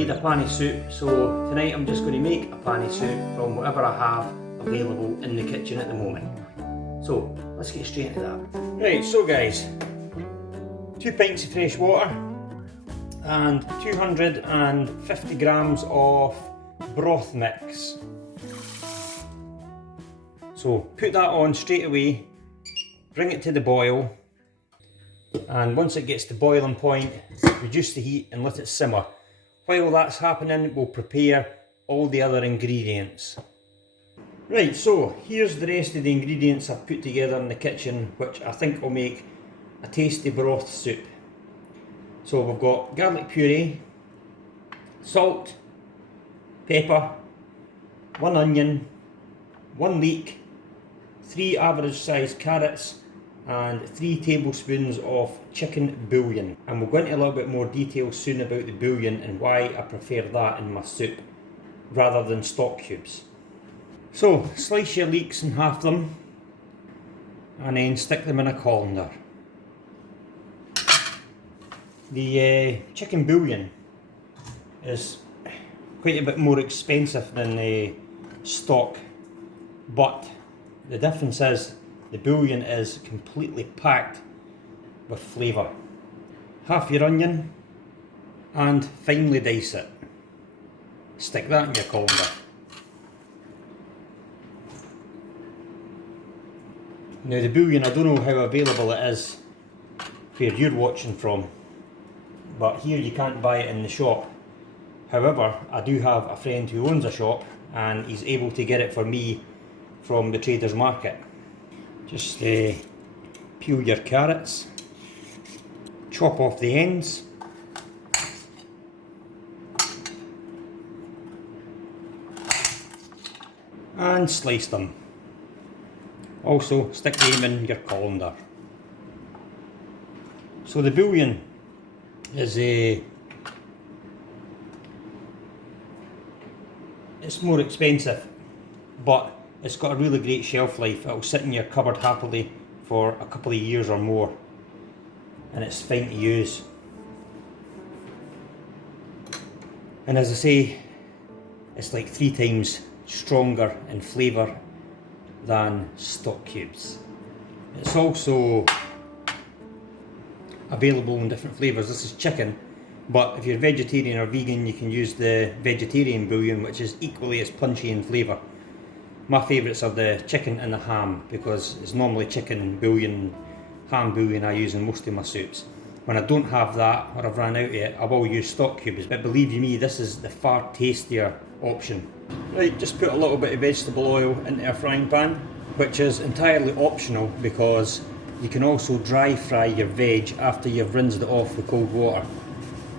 made a pani soup, so tonight I'm just going to make a pani soup from whatever I have available in the kitchen at the moment. So let's get straight into that. Right, so guys, 2 pints of fresh water and 250 grams of broth mix. So put that on straight away, bring it to the boil, and once it gets to boiling point, reduce the heat and let it simmer. While that's happening, we'll prepare all the other ingredients. Right, so here's the rest of the ingredients I've put together in the kitchen, which I think will make a tasty broth soup. So we've got garlic puree, salt, pepper, 1 onion, 1 leek, 3 average sized carrots, and 3 tablespoons of chicken bouillon. And we'll go into a little bit more detail soon about the bouillon and why I prefer that in my soup rather than stock cubes. So slice your leeks and half them, and then stick them in a colander. The chicken bouillon is quite a bit more expensive than the stock, but the difference is the bouillon is completely packed with flavour. Half your onion and finely dice it. Stick that in your colander. Now the bouillon, I don't know how available it is where you're watching from, but here you can't buy it in the shop. However, I do have a friend who owns a shop and he's able to get it for me from the Traders Market. Just peel your carrots, chop off the ends, and slice them. Also stick them in your colander. So the bouillon is it's more expensive, but it's got a really great shelf life. It'll sit in your cupboard happily for a couple of years or more, and it's fine to use. And as I say, it's like 3 times stronger in flavour than stock cubes. It's also available in different flavours. This is chicken, but if you're vegetarian or vegan, you can use the vegetarian bouillon, which is equally as punchy in flavour. My favourites are the chicken and the ham, because it's normally chicken bouillon, ham bouillon I use in most of my soups. When I don't have that, or I've run out of it, I will use stock cubes, but believe you me, this is the far tastier option. Right, just put a little bit of vegetable oil into a frying pan, which is entirely optional because you can also dry fry your veg after you've rinsed it off with cold water.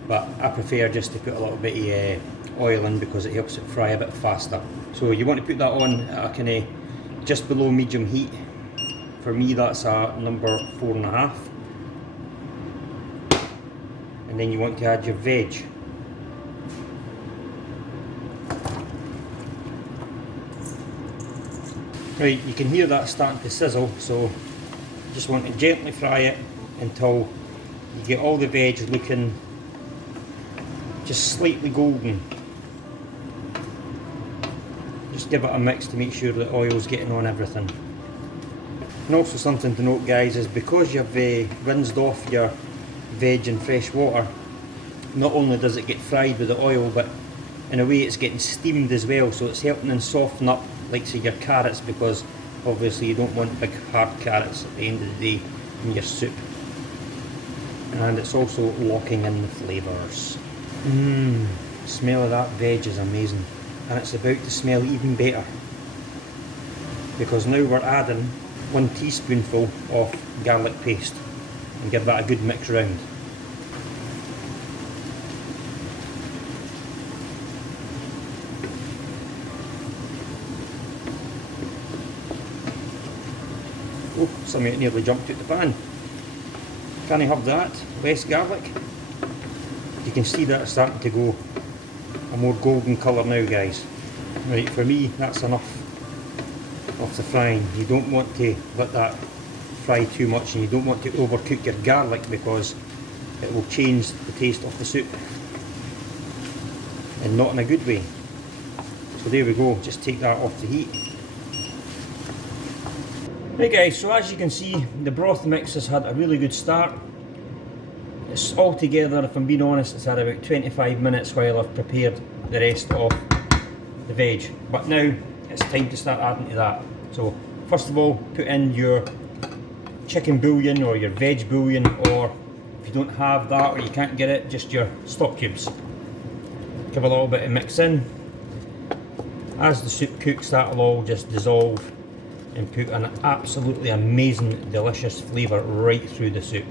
But I prefer just to put a little bit of oil in because it helps it fry a bit faster. So you want to put that on at a kind of just below medium heat. For me that's a number 4.5. And then you want to add your veg. Right, you can hear that starting to sizzle, so you just want to gently fry it until you get all the veg looking just slightly golden. Just give it a mix to make sure the oil's getting on everything. And also something to note guys is because you've rinsed off your veg in fresh water, not only does it get fried with the oil, but in a way it's getting steamed as well, so it's helping and soften up like say your carrots, because obviously you don't want big hard carrots at the end of the day in your soup. And it's also locking in the flavours. Smell of that veg is amazing, and it's about to smell even better because now we're adding 1 teaspoonful of garlic paste and give that a good mix round. Oh, some of it nearly jumped out the pan. Can't have that, less garlic. You can see that it's starting to go a more golden colour now guys. Right, for me that's enough of the frying. You don't want to let that fry too much, and you don't want to overcook your garlic because it will change the taste of the soup. and not in a good way. So there we go, just take that off the heat. Right guys, so as you can see, the broth mix has had a really good start. It's all together, if I'm being honest, it's had about 25 minutes while I've prepared the rest of the veg. But now it's time to start adding to that. So first of all, put in your chicken bouillon or your veg bouillon, or if you don't have that or you can't get it, just your stock cubes. Give a little bit of mix in. As the soup cooks, that will all just dissolve and put an absolutely amazing, delicious flavour right through the soup.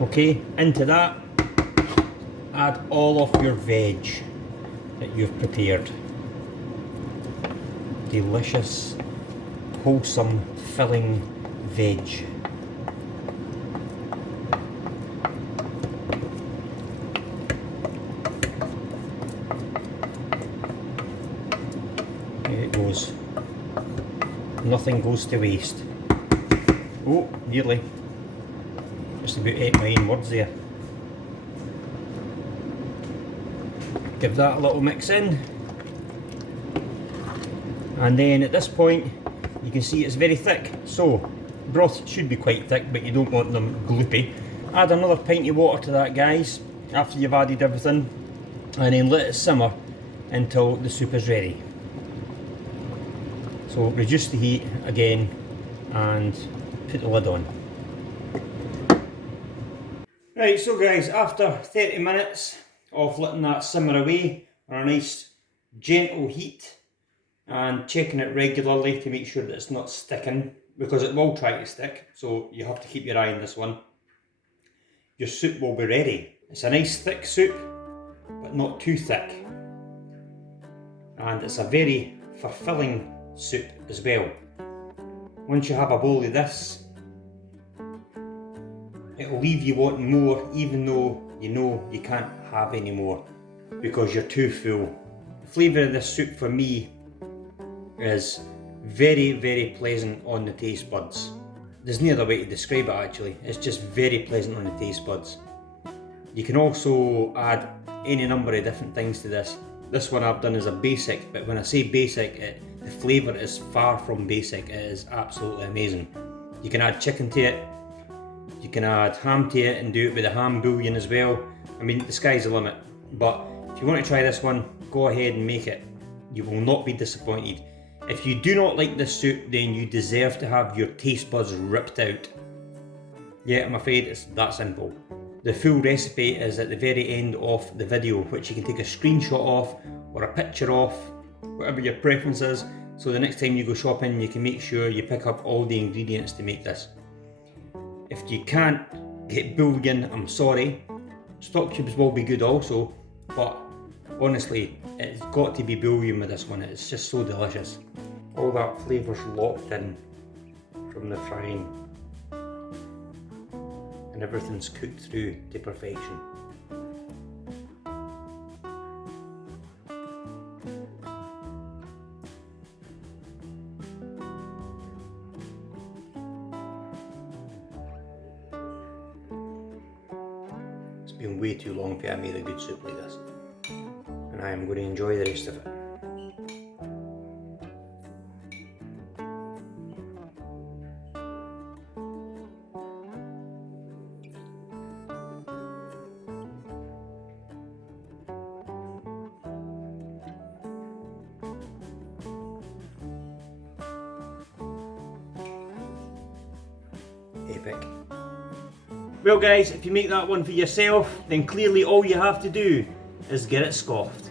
Okay, into that, add all of your veg that you've prepared. Delicious, wholesome, filling veg. There it goes. Nothing goes to waste. Oh, nearly. Just about ate my own words there. Give that a little mix in. And then at this point, you can see it's very thick. So, broth should be quite thick, but you don't want them gloopy. Add another pint of water to that, guys, after you've added everything. And then let it simmer until the soup is ready. So reduce the heat again and put the lid on. Right, so guys, after 30 minutes of letting that simmer away on a nice gentle heat and checking it regularly to make sure that it's not sticking, because it will try to stick, so you have to keep your eye on this one, your soup will be ready. It's a nice thick soup, but not too thick. And it's a very fulfilling soup as well. Once you have a bowl of this, it'll leave you wanting more, even though you know you can't have any more because you're too full. The flavour of this soup for me is very, very pleasant on the taste buds. There's no other way to describe it actually, it's just very pleasant on the taste buds. You can also add any number of different things to this. This one I've done is a basic, but when I say basic, the flavour is far from basic. It is absolutely amazing. You can add chicken to it, you can add ham to it and do it with a ham bouillon as well. I mean, the sky's the limit. But if you want to try this one, go ahead and make it. You will not be disappointed. If you do not like this soup, then you deserve to have your taste buds ripped out. Yeah, I'm afraid it's that simple. The full recipe is at the very end of the video, which you can take a screenshot of or a picture of, whatever your preference is, so the next time you go shopping you can make sure you pick up all the ingredients to make this. If you can't get bouillon, I'm sorry, stock cubes will be good also, but honestly it's got to be bouillon with this one. It's just so delicious. All that flavour's locked in from the frying and everything's cooked through to perfection. It's been way too long for I made a good soup like this, and I am going to enjoy the rest of it. Epic. Well guys, if you make that one for yourself, then clearly all you have to do is get it scoffed.